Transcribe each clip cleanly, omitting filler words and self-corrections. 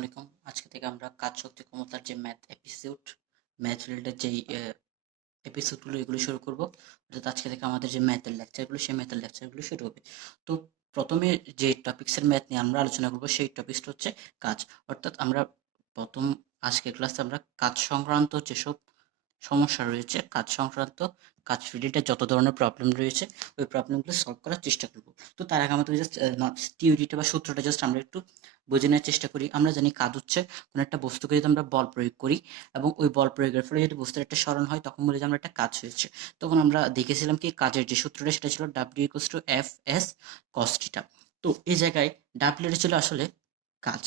আলাইকুম। আজকে থেকে আমরা কাজ শক্তি ক্ষমতার যে ম্যাথ রিলেটেড যেই এপিসোডগুলো এগুলো শুরু করব। অর্থাৎ আজকে থেকে আমাদের যে ম্যাথের লেকচারগুলো সেই ম্যাথের লেকচারগুলো শুরু হবে। তো প্রথমে যে টপিক্সের ম্যাথ নিয়ে আমরা আলোচনা করব সেই টপিক্সটা হচ্ছে কাজ। অর্থাৎ আমরা প্রথম আজকের ক্লাসে আমরা কাজ সংক্রান্ত যেসব সমস্যা রয়েছে, কাজ রিলেটেড যত ধরনের প্রবলেম রয়েছে ওই প্রবলেমগুলো সলভ করার চেষ্টা করব। তো তার আগে আমাদের জাস্ট থিওরিটা বা সূত্রটা জাস্ট আমরা একটু বুঝে নেওয়ার চেষ্টা করি। আমরা জানি কাজ হচ্ছে কোনো একটা বস্তুকে যদি আমরা বল প্রয়োগ করি এবং ওই বল প্রয়োগের ফলে যদি বস্তুর একটা সরণ হয় তখন বলি যে আমরা একটা কাজ হয়েছে। তখন আমরা দেখেছিলাম কি কাজের যে সূত্রটা সেটা ছিল W equals two F S cos theta. তো এই জায়গায় ডাব্লিউ ছিল আসলে কাজ,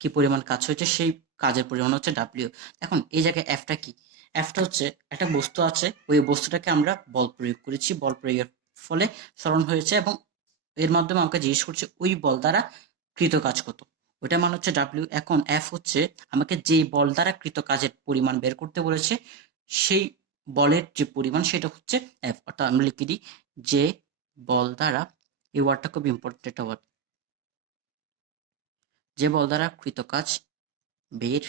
কি পরিমাণ কাজ হয়েছে সেই কাজের পরিমাণ হচ্ছে ডাব্লিউ। এখন এই জায়গায় এফটা কি? এফটা হচ্ছে একটা বস্তু আছে, ওই বস্তুটাকে আমরা বল প্রয়োগ করেছি, বল প্রয়োগের ফলে সরণ হয়েছে এবং এর মাধ্যমে আমাকে জিজ্ঞেস করছে ওই বল দ্বারা কৃত কাজ কত, ওইটা মানে হচ্ছে ডাব্লিউ। এখন এফ হচ্ছে আমাকে যে বল দ্বারা কৃত কাজের পরিমাণ বের করতে বলেছে সেই বলের যে পরিমাণ সেটা হচ্ছে এফ। অর্থাৎ আমরা লিখে দিই যে বল দ্বারা, এই ওয়ার্ডটা খুব ইম্পর্টেন্ট একটা ওয়ার্ড, যে বল দ্বারা কৃত কাজ বের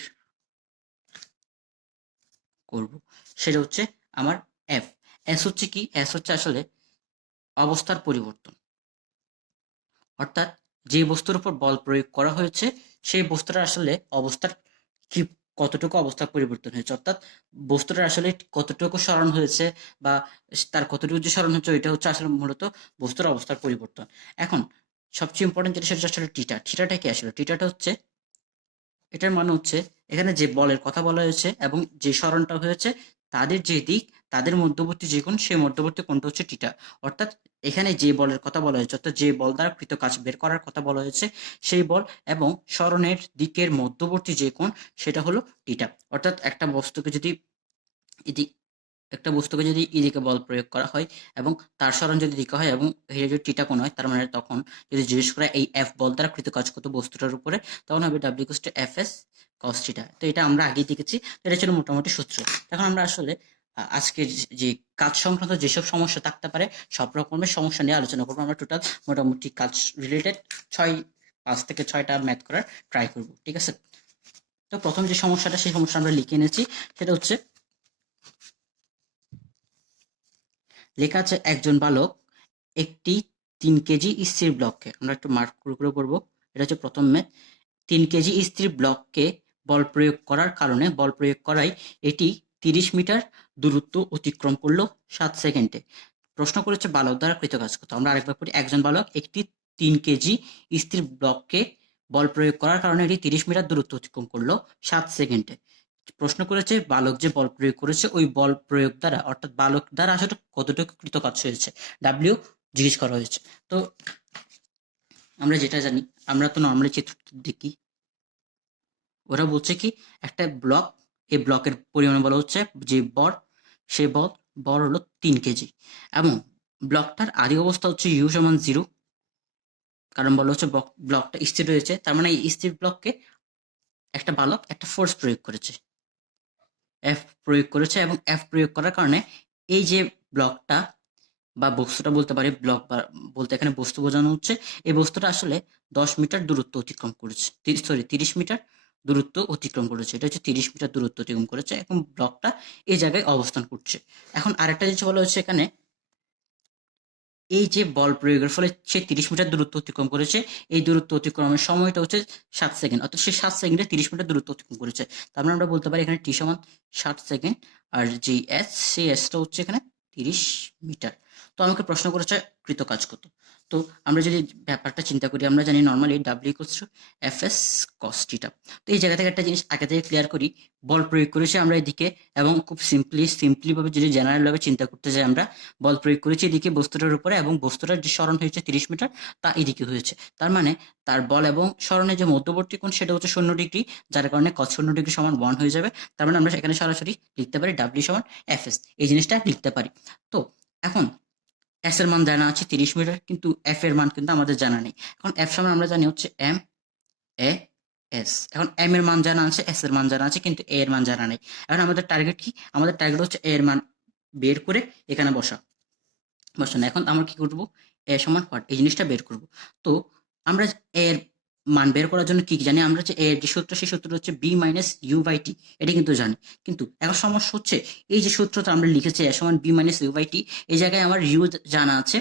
করব সেটা হচ্ছে আমার এফ। এস হচ্ছে কি? এস হচ্ছে আসলে অবস্থার পরিবর্তন। অর্থাৎ যে বস্তুর উপর বল প্রয়োগ করা হয়েছে সেই বস্তুটার আসলে অবস্থার কি, কতটুকু অবস্থার পরিবর্তন হয়েছে, অর্থাৎ বস্তুটার আসলে কতটুকু সরণ হয়েছে বা তার কতটুকু যে সরণ হচ্ছে ওইটা হচ্ছে আসলে মূলত বস্তুর অবস্থার পরিবর্তন। এখন সবচেয়ে ইম্পর্টেন্ট যেটা সেটা আসলে থিটাটা কি? আসলে থিটাটা হচ্ছে, এটার মানে হচ্ছে এখানে যে বলের কথা বলা হয়েছে এবং যে সরণটা হয়েছে তাদের যে দিক, তাদের মধ্যবর্তী যে কোণ, সেই মধ্যবর্তী কোণটা হচ্ছে থিটা। অর্থাৎ এখানে যে বলের কথা বলা হয়েছে, অর্থাৎ যে বল দ্বারা কৃত কাজ বের করার কথা বলা হয়েছে সেই বল এবং সরণের দিকের মধ্যবর্তী যে কোণ সেটা হলো থিটা। অর্থাৎ এদিক একটা বস্তুকে যদি এদিকে বল প্রয়োগ করা হয় এবং তার সরণ যদি দিকে হয় এবং এটা যদি থিটা কোণ হয়, তার মানে তখন যদি জিজ্ঞেস করে এই এফ বল দ্বারা কৃত কাজ কত বস্তুটার উপরে, তখন হবে W equals two F S cos theta. তো এটা আমরা আগেই দেখেছি, তো এটা ছিল মোটামুটি সূত্র। এখন আমরা আসলে আজকের যে কাজ সংক্রান্ত যেসব সমস্যা থাকতে পারে সব রকমের সমস্যা নিয়ে আলোচনা করবো। আমরা টোটাল মোটামুটি কাজ রিলেটেড 5 থেকে 6টা ম্যাথ করার ট্রাই করব, ঠিক আছে? তো প্রথম যে সমস্যাটা সেই সমস্যা আমরা লিখে এনেছি, সেটা হচ্ছে লেখা আছে একজন বালক একটি 3 কেজি স্থির ব্লককে, আমরা একটু মার্ক করে পড়বো। এটা হচ্ছে প্রথম ম্যাথ। 3 কেজি স্থির ব্লককে বল প্রয়োগ করায় এটি 30 মিটার দূরত্ব অতিক্রম করলো 7 সেকেন্ডে। প্রশ্ন করেছে বালক দ্বারা কৃত কাজ কত। আমরা আরেকবার পড়ি, একজন বালক একটি 3 কেজি স্থির ব্লককে বল প্রয়োগ করার কারণে এটি 30 মিটার দূরত্ব অতিক্রম করলো 7 সেকেন্ডে। প্রশ্ন করেছে বালক যে বল প্রয়োগ করেছে ওই বল প্রয়োগ দ্বারা, অর্থাৎ বালক দ্বারা আসলে কতটুকু কৃত কাজ হয়েছে, ডাব্লিউ জিজ্ঞেস করা হয়েছে। তো আমরা যেটা জানি, আমরা তো নর্মালি চিত্র দেখি, ওরা বলছে কি একটা ব্লক, এই ব্লকের পরিমাণ বলা হচ্ছে যে সেই বর হলো 3 কেজি এবং ব্লকটার আদি অবস্থা হচ্ছে ইউ সমান 0, কারণ বলা হচ্ছে ব্লকটা স্থির রয়েছে, তার মানে এই স্থির ব্লককে একটা বালক একটা ফোর্স প্রয়োগ করেছে, এফ প্রয়োগ করেছে এবং এফ প্রয়োগ করার কারণে এই যে ব্লকটা বা বস্তুটা বলতে পারি, ব্লক বা বলতে এখানে বস্তু বোঝানো হচ্ছে, এই বস্তুটা আসলে 10 মিটার দূরত্ব অতিক্রম করেছে, 30 মিটার দূরত্ব অতিক্রম করেছে। এটা হচ্ছে 30 মিটার দূরত্ব অতিক্রম করেছে এবং ব্লকটা এই জায়গায় অবস্থান করছে। এখন আরেকটা জিনিস বলা হচ্ছে এখানে, এই যে বল প্রয়োগের ফলে সে 30 মিটার দূরত্ব অতিক্রম করেছে, এই দূরত্ব অতিক্রমের সময়টা হচ্ছে 7 সেকেন্ড, অর্থাৎ সে 7 সেকেন্ডে 30 মিটার দূরত্ব অতিক্রম করেছে। তার মানে আমরা বলতে পারি এখানে টি সমান 60 সেকেন্ড, আর যে এস সেই এসটা হচ্ছে এখানে 30 মিটার। তো আমাকে প্রশ্ন করেছে কৃত কাজ কত। তো আমরা যদি ব্যাপারটা চিন্তা করি, আমরা জানি normally W equals two F S cos theta. তো এই জায়গা থেকে একটা জিনিস আগে থেকে ক্লিয়ার করি, বল প্রয়োগ করেছি আমরা এদিকে এবং খুব সিম্পলি ভাবে যদি জেনারেল ভাবে চিন্তা করতে যাই, আমরা বল প্রয়োগ করেছি এদিকে বস্তুটার উপরে এবং বস্তুটার যে সরণ হয়েছে 30 মিটার তা এদিকে হয়েছে। তার মানে তার বল এবং সরণের যে মধ্যবর্তী কোণ সেটা হচ্ছে 0 ডিগ্রি, যার কারণে cos 0 ডিগ্রি সমান 1 হয়ে যাবে। তার মানে আমরা এখানে সরাসরি লিখতে পারি ডাব্লিউ সমান এফ এস, এই জিনিসটা লিখতে পারি। তো এখন এস এর মান জানা আছে 30 মিটার, কিন্তু এফ এর মান কিন্তু আমাদের জানা নেই। এখন এফ সমান আমরা জানি হচ্ছে এম এ এস। এখন এম এর মান জানা আছে, এস এর মান জানা আছে, কিন্তু এ এর মান জানা নেই। এখন আমাদের টার্গেট কি? আমাদের টার্গেট হচ্ছে এ এর মান বের করে এখানে বসানো। এখন আমরা কি করব, এ সমান হোয়াট এই জিনিসটা বের করব। তো আমরা এর মান বের করার জন্য কি জানি আমরা, যে এর যে সূত্র, সেই সূত্রটা হচ্ছে বি মাইনাস ইউ বাই টি, এটা কিন্তু জানি। কিন্তু এখন সমস্যা হচ্ছে এই যে সূত্রটা আমরা লিখেছি এ সমান বি মাইনাস ইউ বাই টি, এই জায়গায় আমার ইউ জানা আছে,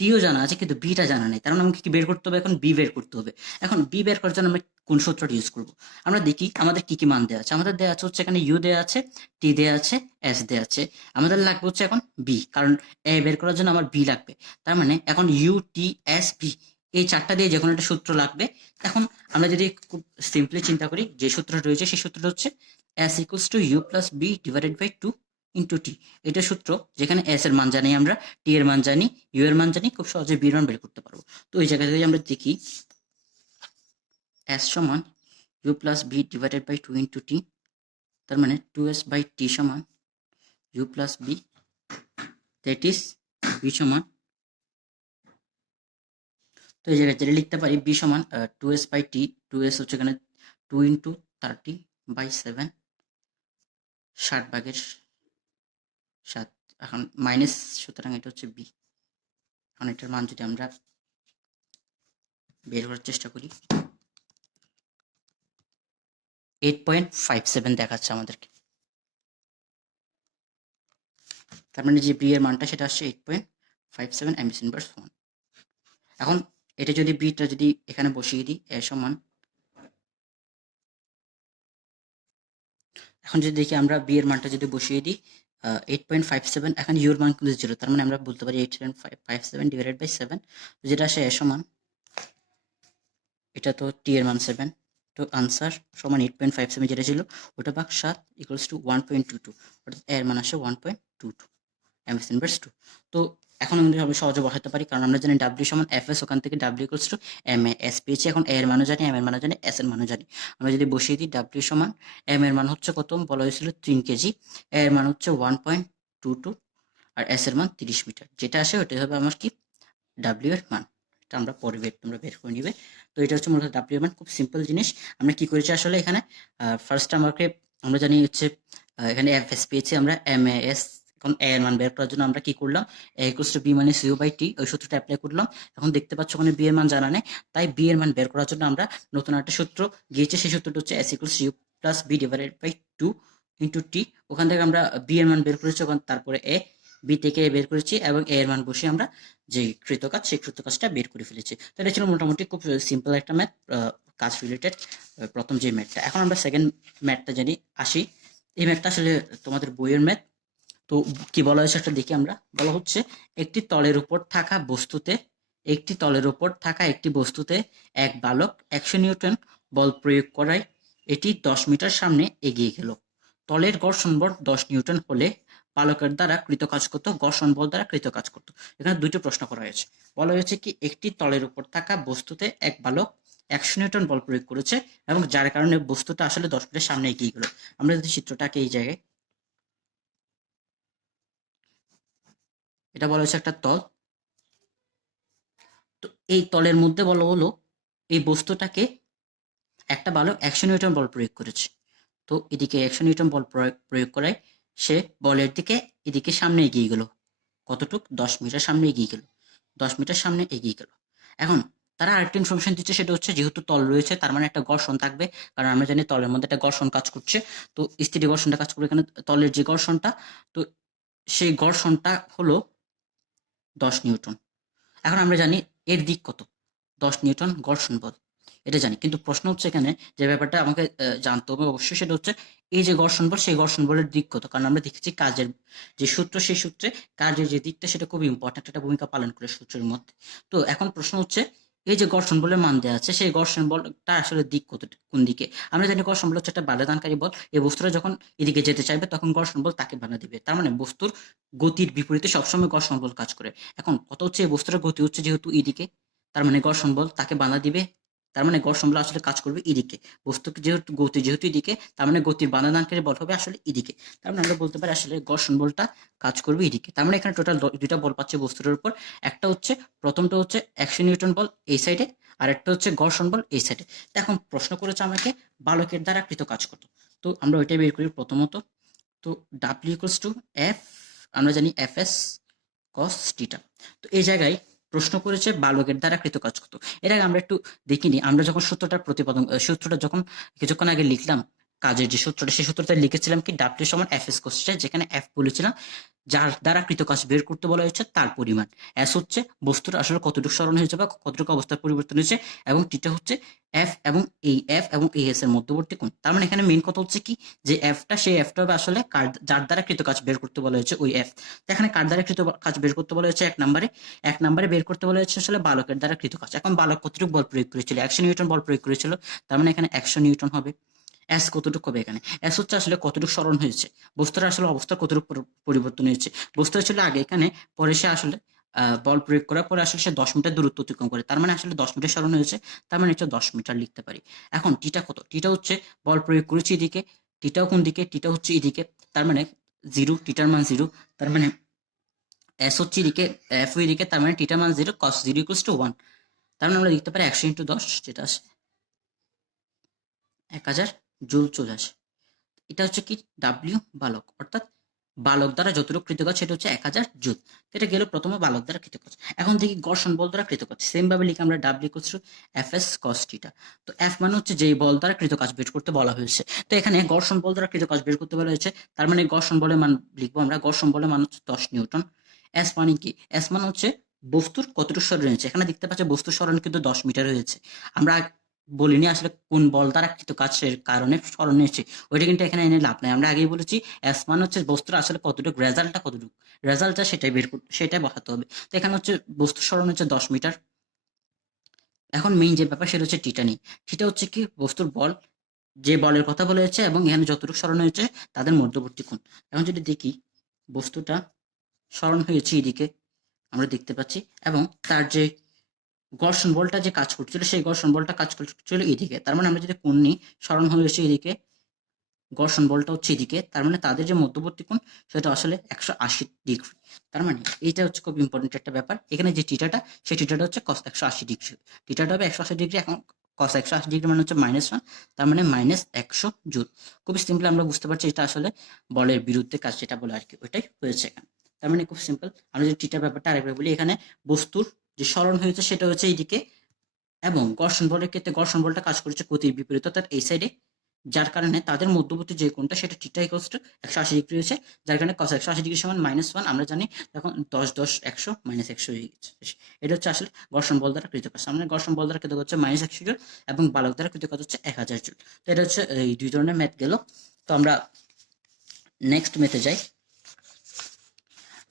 টিও জানা আছে, কিন্তু বিটা জানা নেই। তার মানে আমাকে কি বের করতে হবে? এখন বি বের করতে হবে। এখন বি বের করার জন্য আমরা কোন সূত্রটা ইউজ করব? আমরা দেখি আমাদের কি কি মান দেওয়া আছে। আমাদের দেওয়া আছে হচ্ছে এখানে ইউ দেওয়া আছে, টি দেওয়া আছে, এস দেওয়া আছে। আমাদের লাগবে হচ্ছে এখন বি, কারণ এ বের করার জন্য আমার বি লাগবে। তার মানে এখন ইউ টি এস বি, এই চারটা দিয়ে যে কোনো একটা সূত্র লাগবে। এখন আমরা যদি খুব সিম্পলি চিন্তা করি, যে সূত্রটা রয়েছে সেই সূত্রটা হচ্ছে S equals to u plus v divided by two into t. এটা সূত্র, যেখানে এস এর মান জানি আমরা, টি এর মান জানি, ইউ এর মান জানি, খুব সহজে বি এর মান বের করতে পারবো। তো এই জায়গা থেকে আমরা দেখি এস সমান u plus v divided by two into t, তার মানে টু এস বাই টি সমান u plus v, that is v সমান, তো এই জায়গায় যেটা লিখতে পারি বি সমান two s by t, two s হচ্ছে এখানে টু ইন্টু 30/7, 60/7, এখন মাইনাস, সুতরাং এটা হচ্ছে বি। এখন এটার মান যদি আমরা বের করার চেষ্টা করি, 8.57 দেখাচ্ছে আমাদেরকে। তার মানে যে বি এর মানটা সেটা আসছে 8.57 এমএস ইনভার্স 1। এখন এটা যদি বিটা যদি এখানে বসিয়ে দিই, এ সমান, এখন যদি দেখি আমরা বি এর মানটা যদি বসিয়ে দিই 8.57, এখন ইউর মান কিন্তু 0, তার মানে আমরা বলতে পারি 8.57 ডিভাইডেড বাই 7, যেটা আসে এ সমান, এটা তো টি এর মান 7, তো আনসার সমান 8.57 যেটা ছিল ওটা ভাগ 7 ইকুয়ালস টু 1.22, অর্থাৎ এর মান আসে 1.22 এমএস ইনভার্স 2। তো এখন আমরা সবাই সহজে বসাতে পারি, কারণ আমরা জানি ডাব্লিউ সমান এফ এস, ওখান থেকে W equals to M A S পেয়েছি। এখন এর মানও জানি, এম এর মানও জানি, এস এর মানও জানি। আমরা যদি বসিয়ে দিই ডাব্লিউ সমান, এম এর মান হচ্ছে কত বলা হয়েছিল 3 কেজি, এর মান হচ্ছে 1.22, আর এস এর মান 30 মিটার, যেটা আসে ওটাই হবে আমার কি ডাব্লিউ এর মান। এটা আমরা পরে তোমরা বের করে নিবে। তো এটা হচ্ছে মূলত ডাব্লিউ এর মান, খুব সিম্পল জিনিস। আমরা কি করেছি আসলে এখানে, ফার্স্ট আমরা জানি হচ্ছে এখানে এফ এস পেয়েছি আমরা, এম এ এস। এখন এ এর মান বের করার জন্য আমরা কি করলাম, a equals to v minus u by t, ওই সূত্রটা অ্যাপ্লাই করলাম। এখন দেখতে পাচ্ছ ওখানে বি এর মান জানা নেই, তাই বি এর মান বের করার জন্য আমরা নতুন একটা সূত্র গিয়েছে, সেই সূত্রটা হচ্ছে S equals u plus v divided by two into t. ওখান থেকে আমরা বি এর মান বের করেছি, ওখান তারপরে এ, বি থেকে এ বের করেছি, এবং এ এর মান বসে আমরা যে কৃতকাজ, সেই কৃতকাজটা বের করে ফেলেছি। তো এটা ছিল মোটামুটি খুব সিম্পল একটা ম্যাথ, কাজ রিলেটেড প্রথম যে ম্যাথটা। এখন আমরা সেকেন্ড ম্যাথটা জানি আসি। এই ম্যাথটা আসলে তোমাদের বইয়ের ম্যাথ। তো কি বলা হয়েছে একটা দেখি আমরা, বলা হচ্ছে একটি তলের উপর থাকা বস্তুতে, একটি তলের উপর থাকা একটি বস্তুতে এক বালক 100 নিউটন বল প্রয়োগ করায় এটি 10 মিটার সামনে এগিয়ে গেল। তলের ঘর্ষণ বল 10 নিউটন হলে বালকের দ্বারা কৃত কাজ করতো ঘর্ষণ বল দ্বারা কৃত কাজ করতো। এখানে দুইটি প্রশ্ন করা হয়েছে। বলা হয়েছে কি একটি তলের উপর থাকা বস্তুতে এক বালক 100 নিউটন বল প্রয়োগ করেছে, এবং যার কারণে বস্তুটা আসলে 10 মিটার সামনে এগিয়ে গেল। আমরা যদি চিত্রটাকে এই জায়গায়, এটা বলা হচ্ছে একটা তল। তো এই তলের মধ্যে বলা হলো এই বস্তুটাকে একটা বালক 100 নিউটন বল প্রয়োগ করেছে। তো এদিকে 100 নিউটন বল প্রয়োগ করায় সে বলের দিকে এদিকে সামনে এগিয়ে গেল। কতটুক? 10 মিটার সামনে এগিয়ে গেল, 10 মিটার সামনে এগিয়ে গেল। এখন তারা আরেকটা ইনফরমেশন দিচ্ছে, সেটা হচ্ছে যেহেতু তল রয়েছে তার মানে একটা ঘর্ষণ থাকবে, কারণ আমরা জানি তলের মধ্যে একটা ঘর্ষণ কাজ করছে। তো স্থির ঘর্ষণটা কাজ করবে এখানে, তলের যে ঘর্ষণটা, তো সেই ঘর্ষণটা হলো 10 নিউটন। এখন আমরা জানি এর দিক কত, 10 নিউটন ঘর্ষণ বল, এটা জানি। কিন্তু প্রশ্ন হচ্ছে এখানে যে ব্যাপারটা আমাকে জানতে হবে অবশ্যই, সেটা হচ্ছে এই যে ঘর্ষণ বল, সেই ঘর্ষণ বলের দিক কত। কারণ আমরা দেখেছি কাজের যে সূত্র, সেই সূত্রে কাজের যে দিকটা সেটা খুব ইম্পর্ট্যান্ট একটা ভূমিকা পালন করে সূত্রের মধ্যে। তো এখন প্রশ্ন হচ্ছে এই যে ঘর্ষণ বলের মান দেওয়া আছে, সেই ঘর্ষণ বলটা আসলে দিক কত, কোন দিকে। আমরা জানি ঘর্ষণ বল হচ্ছে একটা বাধাদানকারী বল, এই বস্তুটা যখন এদিকে যেতে চাইবে তখন ঘর্ষণ বল তাকে বাধা দিবে। তার মানে বস্তুর গতির বিপরীতে সবসময় ঘর্ষণ বল কাজ করে। এখন কত হচ্ছে, এই বস্তুটার গতি হচ্ছে যেহেতু এদিকে, তার মানে ঘর্ষণ বল তাকে বাধা দিবে। তার মানে ঘর্ষণ বল আসলে কাজ করবে এদিকে, বস্তুকে যেহেতু গতি যেহেতু এদিকে, তার মানে গতির বাধাদানকারী বল হবে আসলে এদিকে। তার মানে আমরা বলতে পারি আসলে ঘর্ষণ বলটা কাজ করবে এদিকে। তার মানে এখানে টোটাল দুইটা বল পাচ্ছে বস্তুটার উপর। একটা হচ্ছে, প্রথমটা হচ্ছে 100 নিউটন বল এই সাইডে, আর একটা হচ্ছে ঘর্ষণ বল এই সাইডে। তো এখন প্রশ্ন করেছে আমাকে বালকের দ্বারা কৃত কাজ কত। তো আমরা ওইটাই বের করি প্রথমত। তো ডাব্লিউ ইকুয়ালস টু এফ, আমরা জানি এফ এস কস টিটা। তো এই জায়গায় প্রশ্ন করেছে বালকের দ্বারা কৃত কাজ কত। এর আগে আমরা একটু দেখিনি, আমরা যখন সূত্রটা যখন কিছুক্ষণ আগে লিখলাম, কাজের যে সূত্রটা, সেই সূত্রটা লিখেছিলাম কি ডাব্লিউ সমান এফ এস কোশ্চেন, যেখানে এফ বলেছিলাম যার দ্বারা কৃত কাজ বের করতে বলা হয়েছে তার পরিমাণ, এস হচ্ছে বস্তুর আসলে কতটুকু সরণ হয়েছে বা কতটুকু অবস্থার পরিবর্তন হয়েছে, এবং টিটা হচ্ছে এফ এবং এই এস এর মধ্যবর্তী কোণ। তার মানে এখানে মেইন কথা হচ্ছে কি, যে সেই এফটা হবে আসলে যার দ্বারা কৃত কাজ বের করতে বলা হয়েছে ওই এফ। এখানে কার দ্বারা কৃত কাজ বের করতে বলা হয়েছে, এক নম্বরে বের করতে বলা হয়েছে আসলে বালকের দ্বারা কৃত কাজ। এখন বালক কতটুকু বল প্রয়োগ করেছিল, 100 নিউটন বল প্রয়োগ করেছিল, তার মানে এখানে 100 নিউটন হবে। এস কতটুকু হবে, এখানে এস হচ্ছে আসলে কতটুকু সরণ হয়েছে, বস্তুর আসলে অবস্থা কতটুকু পরিবর্তন হয়েছে। বস্তু ছিল আগে এখানে, পরে সে আসলে বল প্রয়োগ করার পরে আসলে সে 10 মিটার দূরত্ব অতিক্রম করে, তার মানে আসলে 10 মিটার সরণ হয়েছে, তার মানে হচ্ছে 10 মিটার লিখতে পারি। এখন টিটা কত, টিটা হচ্ছে বল প্রয়োগ করেছি এদিকে, টিটাও কোন দিকে, টিটা হচ্ছে এদিকে, তার মানে 0, টিটার মান 0, তার মানে এস হচ্ছে এদিকে, এফ এদিকে, তার মানে টিটার মান 0, cos 0 = 1, তার মানে আমরা লিখতে পারি 100 × 10, যেটা আসে 1000 জুল চলে আসে। এটা হচ্ছে কি ডাব্লিউ বালক, অর্থাৎ বালক দ্বারা যতটুকু কৃতকাজ সেটা হচ্ছে 1000 জুল। এটা গেল প্রথম বালক দ্বারা কৃতকাজ। এখন দেখি ঘর্ষণ বল দ্বারা কৃতকাজ, সেম ভাবে লিখি আমরা W F S cos theta. তো এফ মানে হচ্ছে যেই বল দ্বারা কৃতকাজ বের করতে বলা হয়েছে, তো এখানে ঘর্ষণ বল দ্বারা কৃতকাজ বের করতে বলা হয়েছে, তার মানে ঘর্ষণ বলের মান লিখবো আমরা, ঘর্ষণ বলের মান হচ্ছে 10 নিউটন। এস মানে কি, এস মানে হচ্ছে বস্তুর কতটুকু সরণ হয়েছে, এখানে দেখতে পাচ্ছি বস্তুর সরণ কিন্তু 10 মিটার হয়েছে। আমরা বলিনি আসলে কোন বল দ্বারা কৃত কাজের কারণে সরণ হয়েছে, ওইটা কিন্তু এখানে এনে লাভ নাই। আমরা আগেই বলেছি এস মান হচ্ছে বস্তুর আসলে কতটুকু, রেজাল্টটা সেটাই বসাতে হবে। তো এখানে হচ্ছে বস্তুর সরণ হচ্ছে 10 মিটার। এখন মেইন যে ব্যাপার সেটা হচ্ছে টিটা নিয়ে। টিটা হচ্ছে কি বস্তুর বল, যে বলের কথা বলা হয়েছে এবং এখানে যতটুকু সরণ হয়েছে তাদের মধ্যবর্তী কোণ। এখন যদি দেখি বস্তুটা সরণ হয়েছে এদিকে আমরা দেখতে পাচ্ছি, এবং তার যে ঘর্ষণ বলটা যে কাজ করছিল সেই ঘর্ষণ বলটা কাজ করছিল এদিকে, তার মানে আমরা যদি কোণ নিই, সরণ হয়েছে এদিকে, ঘর্ষণ বলটা হচ্ছে এদিকে, তার মানে তাদের যে মধ্যবর্তী কোণ সেটা আসলে 180°। তার মানে এইটা হচ্ছে খুব ইম্পর্টেন্ট একটা ব্যাপার, এখানে যে টিটাটা সেই টিটাটা হচ্ছে cos 180°, টিটাটা হবে 180°। এখন cos 180° মানে হচ্ছে -1, তার মানে -100 জুল। খুবই সিম্পল আমরা বুঝতে পারছি এটা আসলে বলের বিরুদ্ধে কাজ যেটা বলে আর কি, ওইটাই হয়েছে এখানে। তার মানে খুব সিম্পল, আমরা যদি টিটার ব্যাপারটা আরেকবার বলি, এখানে বস্তুর যে সরণ হয়েছে সেটা হচ্ছে এইদিকে, এবং ঘর্ষণ বলের ক্ষেত্রে ঘর্ষণ বলটা কাজ করেছে গতির বিপরীত, অর্থাৎ এই সাইডে, যার কারণে তাদের মধ্যবর্তী যে কোণটা সেটা থিটা ইকুয়ালস টু 180° হয়েছে, যার কারণে cos 180° সমান -1 আমরা জানি, তখন 10 10 100 -100 হয়ে গেছে। এটা হচ্ছে আসলে ঘর্ষণ বল দ্বারা কৃত কাজ। আমরা ঘর্ষণ বল দ্বারা কৃত কাজ হচ্ছে -100 জুল, এবং বালক দ্বারা কৃত কাজ হচ্ছে 1000 জুল। তো এটা হচ্ছে এই দুই ধরনের ম্যাথ গেল। তো আমরা নেক্সট ম্যাথে যাই।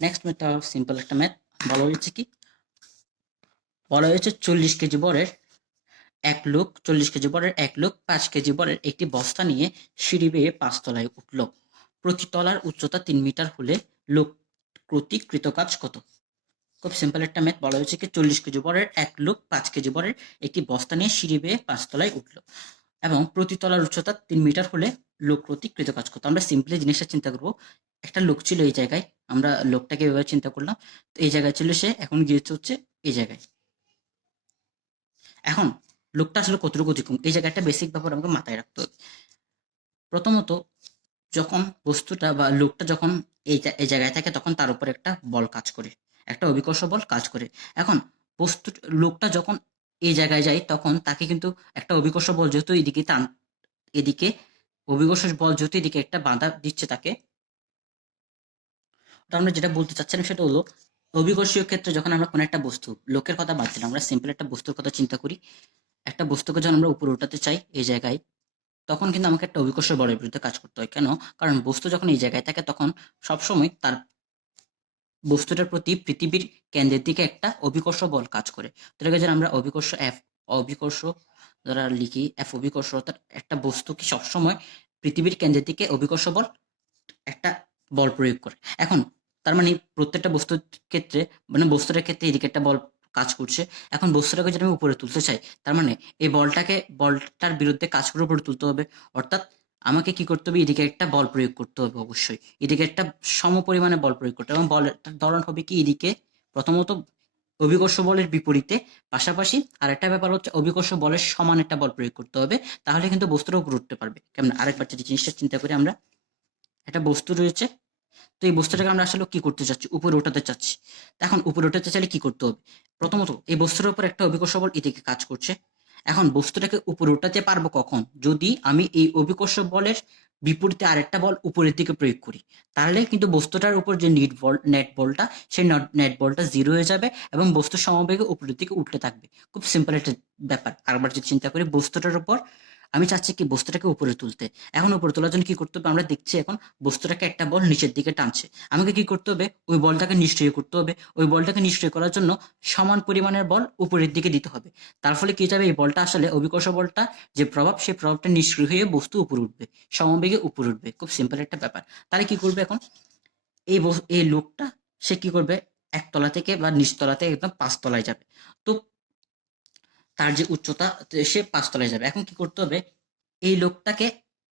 নেক্সট ম্যাথটা সিম্পল একটা ম্যাথ। বলা হয়েছে কি, বলা হয়েছে 40 কেজি বরের 40 কেজি বরের এক লোক 5 কেজি বরের একটি বস্তা নিয়ে সিঁড়ি বেয়ে 5 তলায় উঠল। প্রতি তলার উচ্চতা 3 মিটার হলে লোক প্রতি কৃত কাজ কত? খুব সিম্পল একটা ম্যাথ। বলা হয়েছে কি 40 কেজি বরের এক লোক 5 কেজি বরের একটি বস্তা নিয়ে সিঁড়ি বেয়ে 5 তলায় উঠল, এবং প্রতি তলার উচ্চতা 3 মিটার হলে লোক প্রতি কৃত কাজ কত। আমরা সিম্পলি জিনিসটা চিন্তা করবো, একটা লোক ছিল এই জায়গায়, আমরা লোকটাকে এভাবে চিন্তা করলাম, তো এই জায়গায় ছিল সে, এখন গিয়েছে হচ্ছে এই জায়গায়। এখন লোকটা আসলে কতটুকু অতিক্রম, এই জায়গায় একটা বেসিক ব্যাপার আমাকে মাথায় রাখতে হবে। প্রথমত, যখন বস্তুটা বা লোকটা যখন এই জায়গায় থাকে তখন তার উপর একটা বল কাজ করে, একটা অভিকর্ষ বল কাজ করে। এখন লোকটা যখন এই জায়গায় যায় তখন তাকে কিন্তু একটা অভিকর্ষ বল যেহেতু এদিকে অভিকর্ষ বল যেহেতু এদিকে একটা বাধা দিচ্ছে তাকে, আমরা যেটা বলতে চাচ্ছিলাম সেটা হলো অভিকর্ষীয় ক্ষেত্রে যখন আমরা কোনো একটা বস্তু, লোকের কথা বাদ দিলাম, আমরা সিম্পল একটা বস্তুর কথা চিন্তা করি, একটা বস্তুকে যখন আমরা উপরে উঠাতে চাই এই জায়গায়, তখন কিন্তু আমাকে একটা অভিকর্ষ বলের বিরুদ্ধে কাজ করতে হয়। কেন? কারণ বস্তু যখন এই জায়গায় থাকে তখন সবসময় তার বস্তুটার প্রতি পৃথিবীর কেন্দ্রের দিকে একটা অভিকর্ষ বল কাজ করে। তো এটাকে যদি আমরা অভিকর্ষ দ্বারা লিখি, এফ অভিকর্ষ, অর্থাৎ একটা বস্তু কি সবসময় পৃথিবীর কেন্দ্রের দিকে অভিকর্ষ বল একটা বল প্রয়োগ করে। এখন তার মানে প্রত্যেকটা বস্তুর ক্ষেত্রে, মানে বস্তুটার ক্ষেত্রে এদিকে একটা বল কাজ করছে। এখন বস্তুটাকে যদি আমি উপরে তুলতে চাই, তার মানে এই বলটার বিরুদ্ধে কাজ করে উপরে তুলতে হবে, অর্থাৎ আমাকে কি করতে হবে, এদিকে একটা বল প্রয়োগ করতে হবে, অবশ্যই এদিকে একটা সমপরিমাণে বল প্রয়োগ করতে হবে, এবং বলের ধরন হবে কি এদিকে প্রথমত অভিকর্ষ বলের বিপরীতে, পাশাপাশি আর একটা ব্যাপার হচ্ছে অভিকর্ষ বলের সমান একটা বল প্রয়োগ করতে হবে, তাহলে কিন্তু বস্তুটা উপরে উঠতে পারবে। কেমন, আরেকবার যদি জিনিসটা চিন্তা করি, আমরা একটা বস্তু রয়েছে, তো এই বস্তুটাকে আমরা আসলে কি করতে চাচ্ছি, উপরে ওঠাতে চাচ্ছি। এখন উপরে উঠাতে চাইলে কি করতে হবে, প্রথমত এই বস্তুর উপর একটা অভিকর্ষ বল এদিকে কাজ করছে। এখন বস্তুটাকে উপরে উঠাতে পারবো কখন, যদি আমি এই অভিকর্ষ বলের বিপরীতে আরেকটা বল উপরের দিকে প্রয়োগ করি। তাহলে কিন্তু বস্তুটার উপর যে নেট বলটা, সেই নেট বলটা জিরো হয়ে যাবে এবং বস্তু সমবেগে উপরের দিকে উঠতে থাকবে। খুব সিম্পল একটা ব্যাপার। আরেকবার যদি চিন্তা করি, বস্তুটার উপর আমি চাচ্ছি কি বস্তুটাকে উপরে তুলতে। এখন উপরে তোলার জন্য কি করতে হবে, আমরা দেখছি এখন বস্তুটাকে একটা বল নিচের দিকে টানছে। আমাকে কি করতে হবে, ওই বলটাকে নিষ্ক্রিয় করতে হবে। ওই বলটাকে নিষ্ক্রিয় করার জন্য সমান পরিমাণের বল উপরের দিকে দিতে হবে। তার ফলে কি যাবে, এই বলটা আসলে অভিকর্ষ বলটা যে প্রভাব, সেই প্রভাবটা নিষ্ক্রিয় হয়ে বস্তু উপরে উঠবে, সমবেগে উপরে উঠবে। খুব সিম্পল একটা ব্যাপার। তাহলে কি করবে এখন, এই লোকটা সে কি করবে, একতলা থেকে বা নিচতলা থেকে একদম 5 তলায় যাবে। তো তার যে উচ্চতা, সে 5 তলায় যাবে। এখন কি করতে হবে, এই লোকটাকে